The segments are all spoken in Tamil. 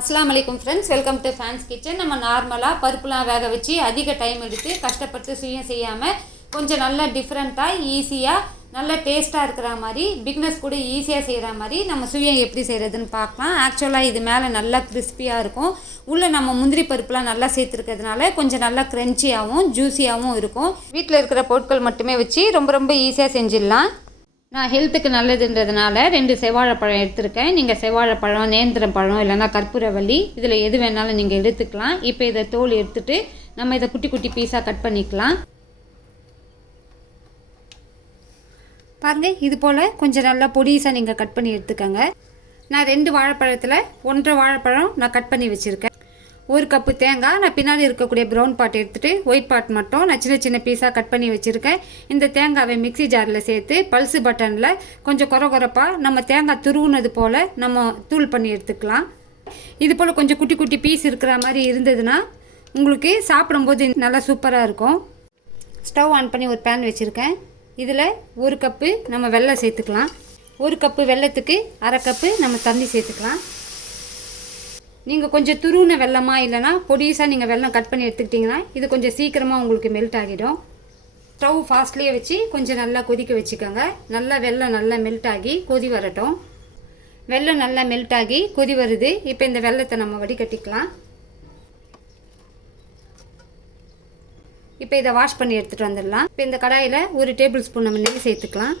அஸ்லாம் அலைக்கும் friends welcome to fans kitchen நம்ம நார்மலாக பருப்புலாம் வேக வச்சு அதிக டைம் எடுத்து கஷ்டப்பட்டு சுயம் செய்யாமல் கொஞ்சம் நல்லா டிஃப்ரெண்ட்டாக ஈஸியாக நல்ல டேஸ்ட்டாக இருக்கிற மாதிரி பிக்னஸ் கூட ஈஸியாக செய்கிற மாதிரி நம்ம சுயம் எப்படி செய்கிறதுன்னு பார்க்கலாம். ஆக்சுவலாக இது மேலே நல்லா கிறிஸ்பியாக இருக்கும். உள்ளே நம்ம முந்திரி பருப்புலாம் நல்லா சேர்த்துருக்கிறதுனால கொஞ்சம் நல்லா க்ரன்ச்சியாகவும் ஜூஸியாகவும் இருக்கும். வீட்டில் இருக்கிற பொருட்கள் மட்டுமே வச்சு ரொம்ப ரொம்ப ஈஸியாக செஞ்சிடலாம். நான் ஹெல்த்துக்கு நல்லதுன்றதுனால ரெண்டு செவ்வாழைப்பழம் எடுத்திருக்கேன். நீங்கள் செவ்வாழைப்பழம் நேந்திரம் பழம் இல்லைன்னா கற்பூரவல்லி இதில் எது வேணாலும் நீங்கள் எடுத்துக்கலாம். இப்போ இதை தோல் எடுத்துட்டு நம்ம இதை குட்டி குட்டி பீஸாக கட் பண்ணிக்கலாம். பாருங்கள் இது போல் கொஞ்சம் நல்லா பொடிசாக நீங்கள் கட் பண்ணி எடுத்துக்கோங்க. நான் ரெண்டு வாழைப்பழத்தில் ஒன்றரை வாழைப்பழம் நான் கட் பண்ணி வச்சுருக்கேன். ஒரு கப்பு தேங்காய் நான் பின்னாடி இருக்கக்கூடிய ப்ரௌன் பாட் எடுத்துகிட்டு ஒயிட் பாட் மட்டும் நான் சின்ன சின்ன பீஸாக கட் பண்ணி வச்சுருக்கேன். இந்த தேங்காவை மிக்ஸி ஜாரில் சேர்த்து பல்ஸு பட்டனில் கொஞ்சம் குறை குறைப்பாக நம்ம தேங்காய் துருவுனது போல் நம்ம தூள் பண்ணி எடுத்துக்கலாம். இது போல் கொஞ்சம் குட்டி குட்டி பீஸ் இருக்கிற மாதிரி இருந்ததுன்னா உங்களுக்கு சாப்பிடும்போது நல்லா சூப்பராக இருக்கும். ஸ்டவ் ஆன் பண்ணி ஒரு பேன் வச்சுருக்கேன். இதில் ஒரு கப்பு நம்ம வெள்ளை சேர்த்துக்கலாம். ஒரு கப்பு வெல்லத்துக்கு அரை கப்பு நம்ம தண்ணி சேர்த்துக்கலாம். நீங்கள் கொஞ்சம் துருவின வெள்ளமாக இல்லைனா பொடிசாக நீங்கள் வெள்ளம் கட் பண்ணி எடுத்துக்கிட்டிங்கன்னா இது கொஞ்சம் சீக்கிரமாக உங்களுக்கு மெல்ட் ஆகிடும். ஸ்டவ் ஃபாஸ்ட்லேயே வச்சு கொஞ்சம் நல்லா கொதிக்க வச்சுக்கோங்க. நல்லா வெள்ளம் நல்லா மெல்ட் ஆகி கொதி வரட்டும். வெள்ளம் நல்லா மெல்ட் ஆகி கொதி வருது. இப்போ இந்த வெல்லத்தை நம்ம வடிகட்டிக்கலாம். இப்போ இதை வாஷ் பண்ணி எடுத்துகிட்டு வந்துடலாம். இப்போ இந்த கடாயில் ஒரு டேபிள் ஸ்பூன் நம்ம நெய் சேர்த்துக்கலாம்.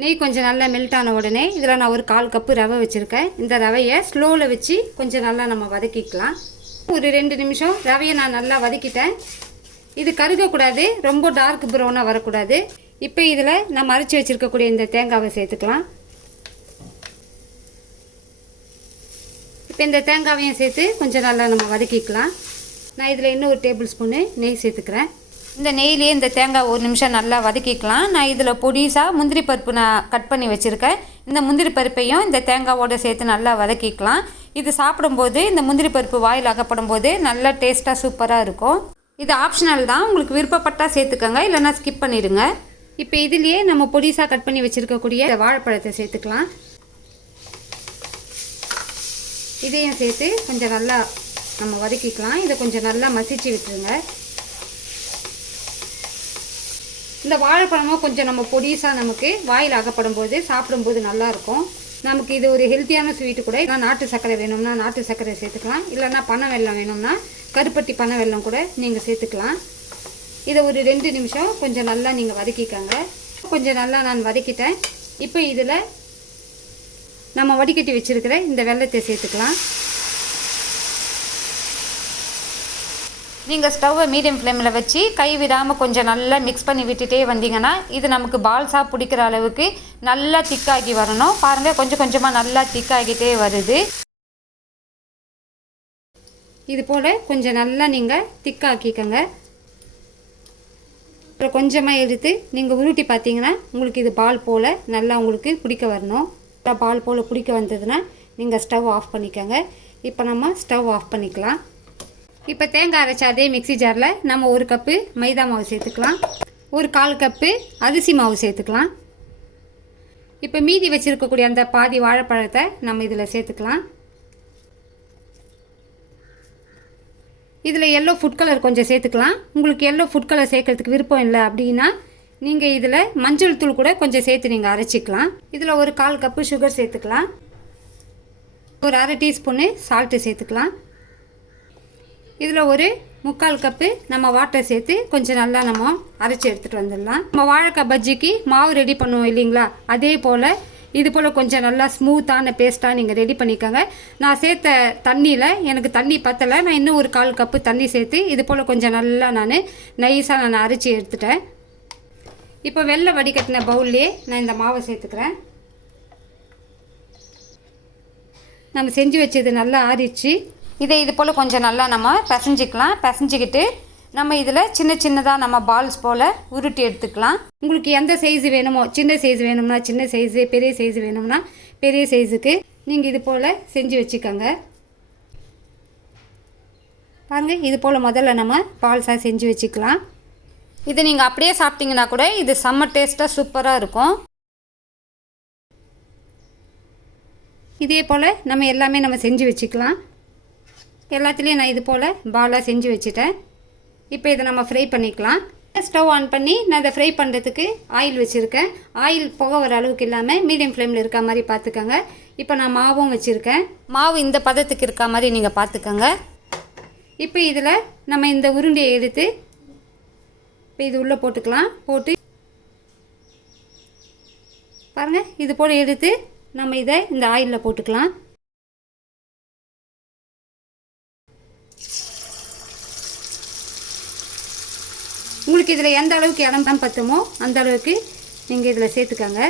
நெய் கொஞ்சம் நல்லா மெல்ட் ஆன உடனே இதில் நான் ஒரு கால் கப்பு ரவை வச்சுருக்கேன். இந்த ரவையை ஸ்லோவில் வச்சு கொஞ்சம் நல்லா நம்ம வதக்கிக்கலாம். ஒரு ரெண்டு நிமிஷம் ரவையை நான் நல்லா வதக்கிட்டேன். இது கருகக்கூடாது ரொம்ப டார்க் ப்ரௌனாக வரக்கூடாது. இப்போ இதில் நம்ம அரைச்சி வச்சுருக்கக்கூடிய இந்த தேங்காவை சேர்த்துக்கலாம். இப்போ இந்த தேங்காவையும் சேர்த்து கொஞ்சம் நல்லா நம்ம வதக்கிக்கலாம். நான் இதில் இன்னும் ஒரு டேபிள் ஸ்பூனு நெய் சேர்த்துக்கிறேன். இந்த நெய்லேயே இந்த தேங்காய் ஒரு நிமிஷம் நல்லா வதக்கிக்கலாம். நான் இதில் பொடிசாக முந்திரி பருப்பு நான் கட் பண்ணி வச்சுருக்கேன். இந்த முந்திரி பருப்பையும் இந்த தேங்காவோடு சேர்த்து நல்லா வதக்கிக்கலாம். இது சாப்பிடும்போது இந்த முந்திரி பருப்பு வாயில் அகப்படும் போது நல்லா டேஸ்ட்டாக சூப்பராக இருக்கும். இது ஆப்ஷனல் தான். உங்களுக்கு விருப்பப்பட்டால் சேர்த்துக்கோங்க. இல்லைன்னா ஸ்கிப் பண்ணிடுங்க. இப்போ இதுலேயே நம்ம பொடிசாக கட் பண்ணி வச்சுருக்கக்கூடிய இந்த வாழைப்பழத்தை சேர்த்துக்கலாம். இதையும் சேர்த்து கொஞ்சம் நல்லா நம்ம வதக்கிக்கலாம். இதை கொஞ்சம் நல்லா மசிச்சு விட்டுருங்க. இந்த வாழைப்பழமும் கொஞ்சம் நம்ம பொடிசாக நமக்கு வாயில் அகப்படும் போது சாப்பிடும்போது நல்லாயிருக்கும். நமக்கு இது ஒரு ஹெல்த்தியான ஸ்வீட்டு கூட. இல்லை நாட்டு சர்க்கரை வேணும்னா நாட்டு சர்க்கரை சேர்த்துக்கலாம். இல்லைன்னா பனை வெல்லம் வேணும்னா கருப்பட்டி பனை வெல்லம் கூட நீங்கள் சேர்த்துக்கலாம். இதை ஒரு ரெண்டு நிமிஷம் கொஞ்சம் நல்லா நீங்கள் வதக்கிக்கோங்க. கொஞ்சம் நல்லா நான் வதக்கிட்டேன். இப்போ இதில் நம்ம வடிகட்டி வச்சுருக்கிற இந்த வெள்ளத்தை சேர்த்துக்கலாம். நீங்கள் ஸ்டவ்வை மீடியம் ஃப்ளேமில் வச்சு கை விடாமல் கொஞ்சம் நல்லா மிக்ஸ் பண்ணி விட்டுட்டே வந்தீங்கன்னா இது நமக்கு பால்ஸாக பிடிக்கிற அளவுக்கு நல்லா திக்காகி வரணும். பாருங்கள் கொஞ்சம் கொஞ்சமாக நல்லா திக்காகிட்டே வருது. இது போல் கொஞ்சம் நல்லா நீங்கள் திக்காக்கிக்கோங்க அப்புறம் கொஞ்சமாக எடுத்து நீங்கள் உருட்டி பார்த்தீங்கன்னா உங்களுக்கு இது பால் போல் நல்லா உங்களுக்கு பிடிக்க வரணும். பால் போல் பிடிக்க வந்ததுன்னா நீங்கள் ஸ்டவ் ஆஃப் பண்ணிக்கோங்க. இப்போ நம்ம ஸ்டவ் ஆஃப் பண்ணிக்கலாம். இப்போ தேங்காய் அரைச்ச அதே மிக்ஸி ஜாரில் நம்ம ஒரு கப்பு மைதா மாவு சேர்த்துக்கலாம். ஒரு கால் கப்பு அரிசி மாவு சேர்த்துக்கலாம். இப்போ மீதி வச்சுருக்கக்கூடிய அந்த பாதி வாழைப்பழத்தை நம்ம இதில் சேர்த்துக்கலாம். இதில் எல்லோ ஃபுட் கலர் கொஞ்சம் சேர்த்துக்கலாம். உங்களுக்கு எல்லோ ஃபுட் கலர் சேர்க்கறதுக்கு விருப்பம் இல்லை அப்படின்னா நீங்கள் இதில் மஞ்சள் தூள் கூட கொஞ்சம் சேர்த்து நீங்கள் அரைச்சிக்கலாம். இதில் ஒரு கால் கப்பு சுகர் சேர்த்துக்கலாம். ஒரு அரை டீஸ்பூனு சால்ட்டு சேர்த்துக்கலாம். இதில் ஒரு முக்கால் கப்பு நம்ம வாட்டர் சேர்த்து கொஞ்சம் நல்லா நம்ம அரைச்சி எடுத்துகிட்டு வந்துடலாம். நம்ம வாழைக்காய் பஜ்ஜிக்கு மாவு ரெடி பண்ணுவோம் இல்லைங்களா? அதே போல் இது போல் கொஞ்சம் நல்லா ஸ்மூத்தான பேஸ்ட்டாக நீங்கள் ரெடி பண்ணிக்கோங்க. நான் சேர்த்த தண்ணியில் எனக்கு தண்ணி பற்றலை நான் இன்னும் ஒரு கால் கப்பு தண்ணி சேர்த்து இது போல் கொஞ்சம் நல்லா நான் நைஸாக நான் அரைச்சி எடுத்துட்டேன். இப்போ வெள்ளை வடிகட்டின பவுல்லே நான் இந்த மாவை சேர்த்துக்கிறேன். நம்ம செஞ்சு வச்சது நல்லா ஆறிச்சு இதை இது போல் கொஞ்சம் நல்லா நம்ம பிசைஞ்சிக்கலாம். பிசைஞ்சிக்கிட்டு நம்ம இதில் சின்ன சின்னதாக நம்ம பால்ஸ் போல் உருட்டி எடுத்துக்கலாம். உங்களுக்கு எந்த சைஸ் வேணுமோ சின்ன சைஸ் வேணும்னா சின்ன சைஸு பெரிய சைஸ் வேணும்னா பெரிய சைஸுக்கு நீங்கள் இது போல் செஞ்சு வச்சுக்கோங்க. பாருங்கள் இது போல் முதல்ல நம்ம பால்ஸாக செஞ்சு வச்சுக்கலாம். இதை நீங்கள் அப்படியே சாப்பிட்டீங்கன்னா கூட இது செம்ம டேஸ்ட்டாக சூப்பராக இருக்கும். இதே போல் நம்ம எல்லாமே நம்ம செஞ்சு வச்சுக்கலாம். எல்லாத்துலேயும் நான் இது போல் பாலாக செஞ்சு வச்சுட்டேன். இப்போ இதை நம்ம ஃப்ரை பண்ணிக்கலாம். ஸ்டவ் ஆன் பண்ணி நான் இதை ஃப்ரை பண்ணுறதுக்கு ஆயில் வச்சுருக்கேன். ஆயில் புகை வர அளவுக்கு இல்லாமல் மீடியம் ஃப்ளேமில் இருக்க மாதிரி பார்த்துக்கோங்க. இப்போ நான் மாவும் வச்சுருக்கேன். மாவு இந்த பதத்துக்கு இருக்க மாதிரி நீங்கள் பார்த்துக்கோங்க. இப்போ இதில் நம்ம இந்த உருண்டையை எடுத்து இப்போ இது உள்ளே போட்டுக்கலாம். போட்டு பாருங்கள் இது போல் எடுத்து நம்ம இதை இந்த ஆயிலில் போட்டுக்கலாம். உங்களுக்கு இதில் எந்த அளவுக்கு இடம் தான் பத்துமோ அந்த அளவுக்கு நீங்கள் இதில் சேர்த்துக்கோங்க.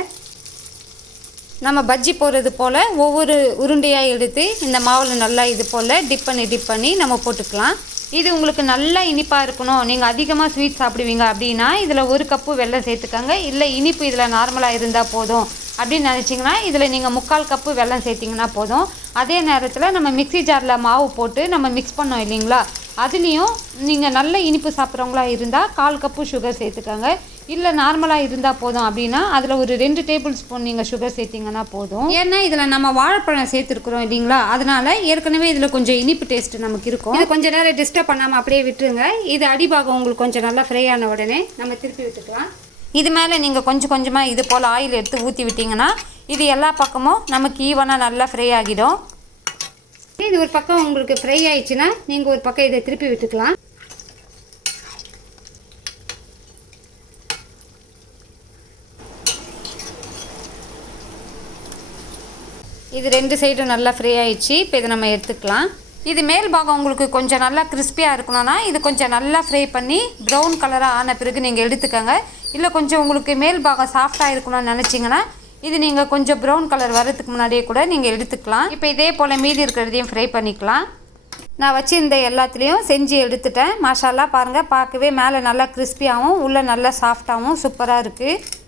நம்ம பஜ்ஜி போடுறது போல் ஒவ்வொரு உருண்டையாக எடுத்து இந்த மாவில் நல்லா இது போல் டிப் பண்ணி டிப் பண்ணி நம்ம போட்டுக்கலாம். இது உங்களுக்கு நல்லா இனிப்பாக இருக்கணும். நீங்கள் அதிகமாக ஸ்வீட் சாப்பிடுவீங்க அப்படின்னா இதில் ஒரு கப்பு வெள்ளம் சேர்த்துக்கோங்க. இல்லை இனிப்பு இதில் நார்மலாக இருந்தால் போதும் அப்படின்னு நினச்சிங்கன்னா இதில் நீங்கள் முக்கால் கப்பு வெள்ளம் சேர்த்திங்கன்னா போதும். அதே நேரத்தில் நம்ம மிக்ஸி ஜாரில் மாவு போட்டு நம்ம மிக்ஸ் பண்ணோம் இல்லைங்களா? அதுலேயும் நீங்கள் நல்ல இனிப்பு சாப்பிட்றவங்களா இருந்தால் கால் கப்பு சுகர் சேர்த்துக்கோங்க. இல்லை நார்மலாக இருந்தால் போதும் அப்படின்னா அதில் ஒரு ரெண்டு டேபிள் ஸ்பூன் நீங்கள் சுகர் சேர்த்திங்கன்னா போதும். ஏன்னா இதில் நம்ம வாழைப்பழம் சேர்த்துருக்குறோம் இல்லைங்களா? அதனால் ஏற்கனவே இதில் கொஞ்சம் இனிப்பு டேஸ்ட் நமக்கு இருக்கும். இது கொஞ்சம் நேரம் டிஸ்டர்ப் பண்ணாமல் அப்படியே விட்டுருங்க. இது அடிபாகம் உங்களுக்கு கொஞ்சம் நல்லா ஃப்ரை ஆன உடனே நம்ம திருப்பி விட்டுக்கலாம். இது மேலே நீங்கள் கொஞ்சம் கொஞ்சமாக இது போல் ஆயில் எடுத்து ஊற்றி விட்டிங்கன்னா இது எல்லா பக்கமும் நமக்கு ஈவனாக நல்லா ஃப்ரை ஆகிடும். இது ஒரு பக்கம் உங்களுக்கு ஃப்ரை ஆயிடுச்சுன்னா நீங்கள் ஒரு பக்கம் இதை திருப்பி விட்டுக்கலாம். இது ரெண்டு சைடும் நல்லா ஃப்ரை ஆயிடுச்சு. இப்போ இதை நம்ம எடுத்துக்கலாம். இது மேல் பாகம் உங்களுக்கு கொஞ்சம் நல்லா கிறிஸ்பியாக இருக்கணும்னா இது கொஞ்சம் நல்லா ஃப்ரை பண்ணி ப்ரௌன் கலராக ஆன பிறகு நீங்கள் எடுத்துக்கோங்க. இல்லை கொஞ்சம் உங்களுக்கு மேல் பாகம் சாஃப்டாக இருக்கணும்னு நினச்சிங்கன்னா இது நீங்கள் கொஞ்சம் ப்ரௌன் கலர் வரதுக்கு முன்னாடியே கூட நீங்கள் எடுத்துக்கலாம். இப்போ இதே போல் மீதி இருக்கிறதையும் ஃப்ரை பண்ணிக்கலாம். நான் வச்சுருந்த எல்லாத்துலேயும் செஞ்சு எடுத்துட்டேன். மசாலா பாருங்கள் பார்க்கவே மேலே நல்லா கிறிஸ்பியாகவும் உள்ளே நல்லா சாஃப்டாகவும் சூப்பராக இருக்குது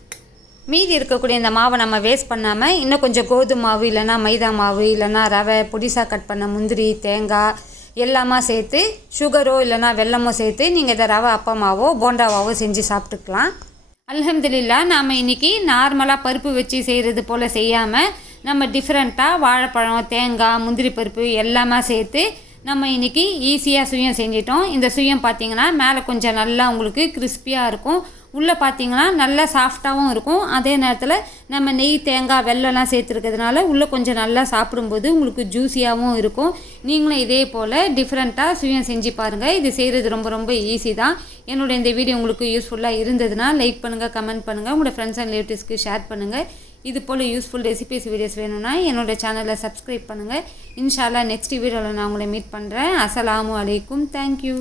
மீதி இருக்கக்கூடிய இந்த மாவை நம்ம வேஸ்ட் பண்ணாமல் இன்னும் கொஞ்சம் கோதுமை மாவு இல்லைன்னா மைதா மாவு இல்லைன்னா ரவை பொடிசாக கட் பண்ண முந்திரி தேங்காய் எல்லாமா சேர்த்து சுகரோ இல்லைன்னா வெல்லமோ சேர்த்து நீங்கள் இதை ரவை அப்பமாவோ போண்டாவாவோ செஞ்சு சாப்பிட்டுக்கலாம். அலமதுல்லா நாம் இன்றைக்கி நார்மலாக பருப்பு வச்சு செய்கிறது போல் செய்யாமல் நம்ம டிஃப்ரெண்ட்டாக வாழைப்பழம் தேங்காய் முந்திரி பருப்பு எல்லாமே சேர்த்து நம்ம இன்றைக்கி ஈஸியாக சுயம் செஞ்சிட்டோம். இந்த சுயம் பார்த்திங்கன்னா மேலே கொஞ்சம் நல்லா உங்களுக்கு கிறிஸ்பியாக இருக்கும். உள்ளே பார்த்தீங்கன்னா நல்லா சாஃப்டாகவும் இருக்கும். அதே நேரத்தில் நம்ம நெய் தேங்காய் வெள்ளம்லாம் சேர்த்துருக்கிறதுனால உள்ளே கொஞ்சம் நல்லா சாப்பிடும்போது உங்களுக்கு ஜூஸியாகவும் இருக்கும். நீங்களும் இதே போல் டிஃப்ரெண்ட்டாக சுயம் செஞ்சு பாருங்கள் இது செய்கிறது ரொம்ப ரொம்ப ஈஸி தான். என்னோட இந்த வீடியோ உங்களுக்கு யூஸ்ஃபுல்லாக இருந்ததுன்னா லைக் பண்ணுங்கள் கமெண்ட் பண்ணுங்கள் உங்களோட ஃப்ரெண்ட்ஸ் அண்ட் ரிலேட்டிவ்ஸ்க்கு ஷேர் பண்ணுங்கள் இது போல் யூஸ்ஃபுல் ரெசிபிஸ் வீடியோஸ் வேணும்னா என்னோடய சேனலை சப்ஸ்கிரைப் பண்ணுங்கள் இன்ஷால்லா நெக்ஸ்ட் வீடியோவில் நான் உங்களை மீட் பண்ணுறேன் அஸ்லாம் அலைக்கும். தேங்க்யூ